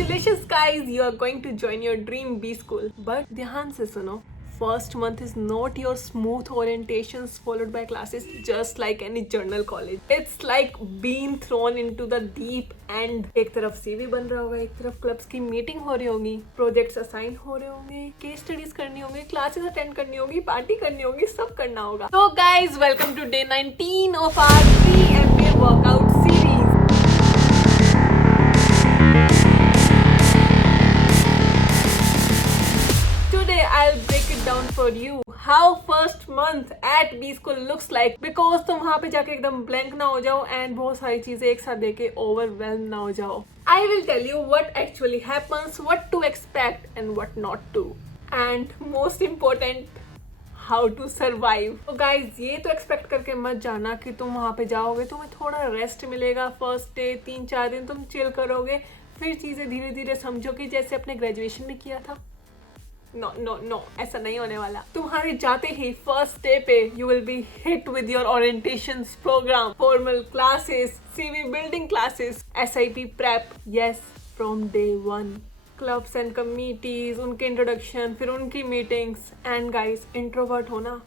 Congratulations guys, you are going to join your dream B school. But ध्यान से सुनो, first month is not your smooth orientations followed by classes just like any journal college. It's like being thrown into the deep end. एक तरफ CV बन रहा होगा, एक तरफ क्लब्स की मीटिंग हो रही होगी, प्रोजेक्ट्स असाइन हो रहे होंगे, केस स्टडीज करनी होंगी, क्लासेस अटेंड करनी होगी, पार्टी करनी होगी, सब करना होगा. So guys, welcome to day 19 of our pre-MBA workout series. Today I'll break it down for you how first month at B school looks like, because तुम वहाँ पे जाके एकदम blank ना हो जाओ and बहुत सारी चीजें एक साथ देके overwhelmed ना हो जाओ. I will tell you what actually happens, what to expect and what not to, and most important, how to survive. तो guys, ये तो expect करके मत जाना कि तुम वहाँ पे जाओगे तुम्हें थोड़ा रेस्ट मिलेगा, फर्स्ट डे 3-4 दिन तुम चिल करोगे, फिर चीजें धीरे धीरे समझोगे जैसे अपने ग्रेजुएशन में किया था. नो, ऐसा नहीं होने वाला. तुम्हारे जाते ही फर्स्ट डे पे you will be hit with your orientation programme, formal classes, CV building classes, SIP prep. Yes, from day 1. Clubs and committees, उनके इंट्रोडक्शन, फिर उनकी मीटिंग्स. एंड गाइस, इंट्रोवर्ट हो ना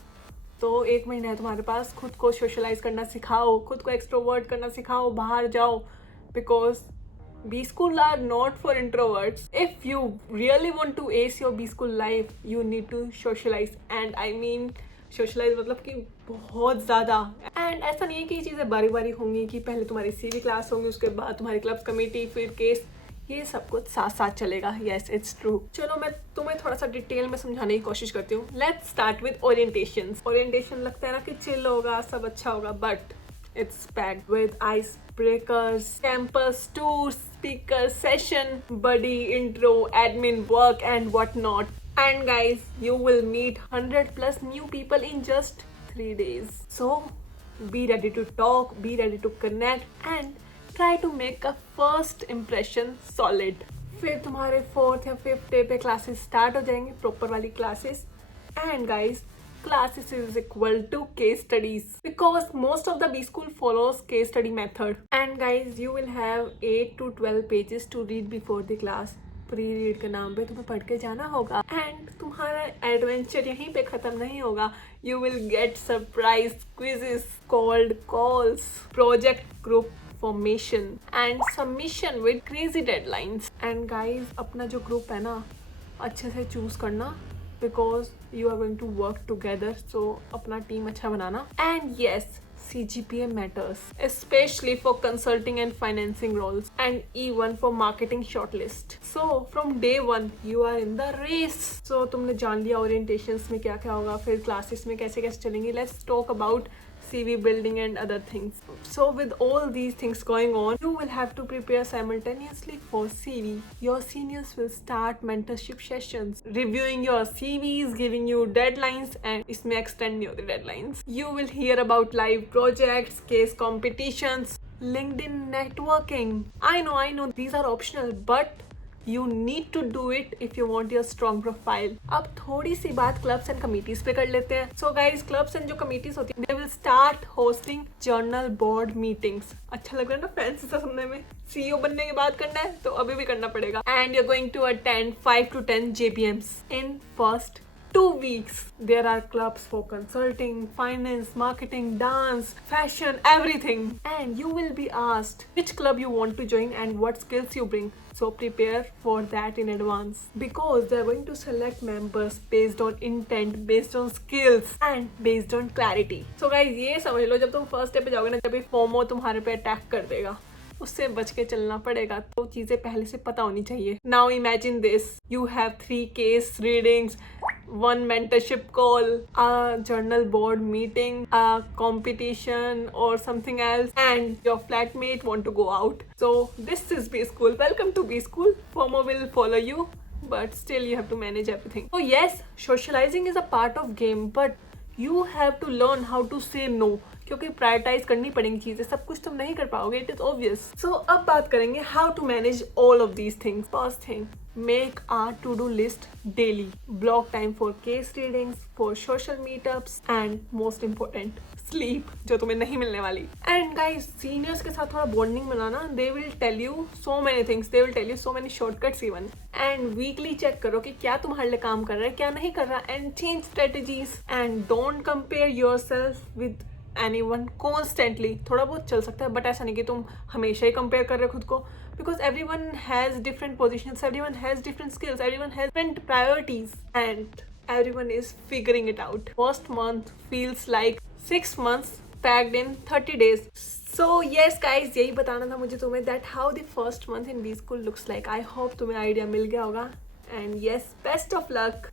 तो 1 महीना है तुम्हारे पास, खुद को सोशलाइज करना सिखाओ, खुद को एक्सट्रोवर्ट करना सिखाओ, बाहर जाओ, because B school are not for introverts. If you really want to ace your B school life, you need to socialize. And I mean socialize मतलब कि बहुत ज़्यादा. And ऐसा नहीं है कि ये चीज़ें बारी बारी होंगी कि पहले तुम्हारी CV क्लास होंगी, उसके बाद तुम्हारी क्लब्स कमेटी, फिर केस, ये सब कुछ साथ साथ चलेगा. Yes, it's true. चलो मैं तुम्हें थोड़ा सा डिटेल में समझाने की कोशिश करती हूँ. Let's start with orientations. Orientation लगता है ना कि चिल होगा, सब अच्छा होगा, but it's packed with icebreakers, campus tours, speaker session, buddy intro, admin work and whatnot. And guys, you will meet 100 plus new people in just 3 days. So be ready to talk, be ready to connect and try to make a first impression solid. फिर तुम्हारे 4th या 5th day पे classes start हो जाएंगे, proper वाली classes. And guys, classes is equal to case studies because most of the B school follows case study method. And guys, you will have 8 to 12 pages to read before the class. Pre read के नाम पे तुम्हें पढ़ के जाना होगा and तुम्हारा adventure यहीं पे खत्म नहीं होगा. You will get surprise quizzes, cold calls, project group formation and submission with crazy deadlines. And guys, अपना जो ग्रुप है ना, अच्छे से चूज करना because you are going to work together, so अपना टीम अच्छा बनाना. And yes, CGPA matters, especially for consulting and financing roles, and E1 for marketing shortlist. So from day 1 you are in the race. So तुमने जान लिया orientations में क्या क्या होगा, फिर classes में कैसे कैसे चलेंगी. Let's talk about CV building and other things. So with all these things going on, you will have to prepare simultaneously for CV. Your seniors will start mentorship sessions, reviewing your CVs, giving you deadlines, and इसमें extend नहीं होती deadlines. You will hear about live projects, case competitions, LinkedIn networking. I know these are optional, but you need to do it if you want your strong profile. अब थोड़ी सी बात clubs and committees पे कर लेते हैं. So guys, clubs and जो committees होती हैं, they will start hosting journal board meetings. अच्छा लग रहा है ना फैंसी सा सुनने में. CEO बनने के बाद करना है तो अभी भी करना पड़ेगा. And you're going to attend 5 to 10 JPMs in first 2 weeks. There are clubs for consulting, finance, marketing, dance, fashion, everything. And you will be asked which club you want to join and what skills you bring. So prepare for that in advance because they are going to select members based on intent, based on skills and based on clarity. So guys, ये समझ लो, जब तुम first day पे जाओगे ना, जब FOMO तुम्हारे पे अटैक कर देगा, उससे बच के चलना पड़ेगा. तो चीजें पहले से पता होनी चाहिए. Now imagine this, you have 3 case readings, 1 mentorship call, a journal board meeting, a competition or something else, and your flatmate want to go out. So this is B school. Welcome to B school. FOMO will follow you, but still you have to manage everything. So yes, socializing is a part of game, but you have to learn how to say no, क्योंकि prioritise करनी पड़ेंगी चीजें, सब कुछ तुम नहीं कर पाओगे. It is obvious. सो अब बात करेंगे how to manage all of these things. First thing, make a to-do list daily. Block time for case readings, for social meetups, and most important, sleep जो तुम्हें नहीं मिलने वाली। एंड गाइस सीनियर्स के साथ थोड़ा बॉन्डिंग बनाना, they will tell you so many things, they will tell you so many shortcuts even. And weekly check करो कि क्या तुम्हारे लिए काम कर रहा है क्या नहीं कर रहा, and change strategies. And don't compare your self with anyone constantly. थोड़ा बहुत चल सकता है बट ऐसा नहीं कि तुम हमेशा ही कंपेयर कर रहे हो खुद को, because everyone has different positions, everyone has different skills, everyone has different priorities, and everyone is figuring it out. First month feels like 6 months packed in 30 days. So yes guys, यही बताना था मुझे तुम्हें that how the first month in B school looks like. I hope तुम्हें idea मिल गया होगा, and yes, best of luck.